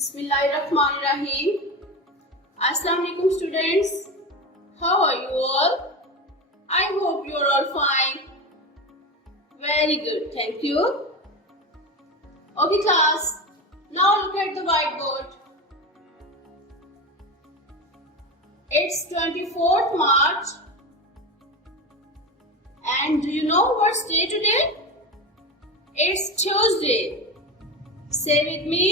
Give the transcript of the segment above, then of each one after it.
Bismillahirrahmanirrahim. Assalamu alaikum students. How are you all? I hope you are all fine. Very good. Thank you. Okay class. Now look at the whiteboard. It's 24th March. And do you know what's day today? It's Tuesday. Say with me,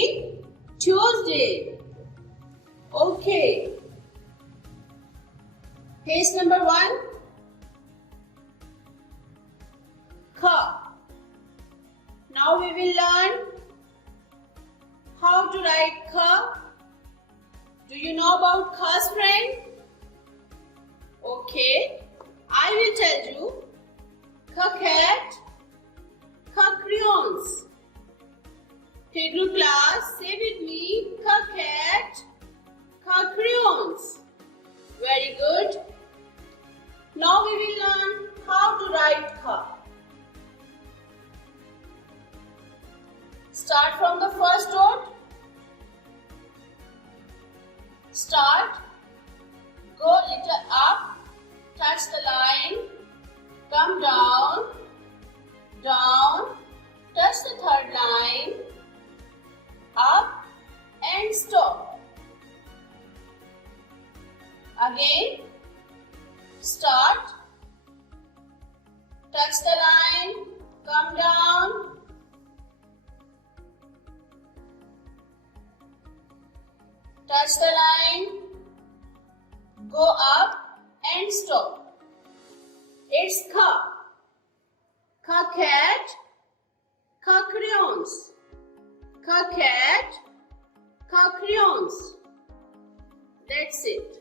Tuesday. Okay. Page number 1. Kha. Now we will learn how to write kha. Do you know about kha's friend? Okay. I will tell you. Kha cat, kha crayons. Okay, group class, say with me, kha cat, kha crayons. Very good. Now we will learn how to write kha. Start from the first dot. Start. Go little up. Touch the line. Come down. Down. Touch the third line. Up and stop. Again, start, touch the line, come down, touch the line, go up and stop. It's kha. Kha cat, kha crayons. Kha cat, kha crayons. That's it.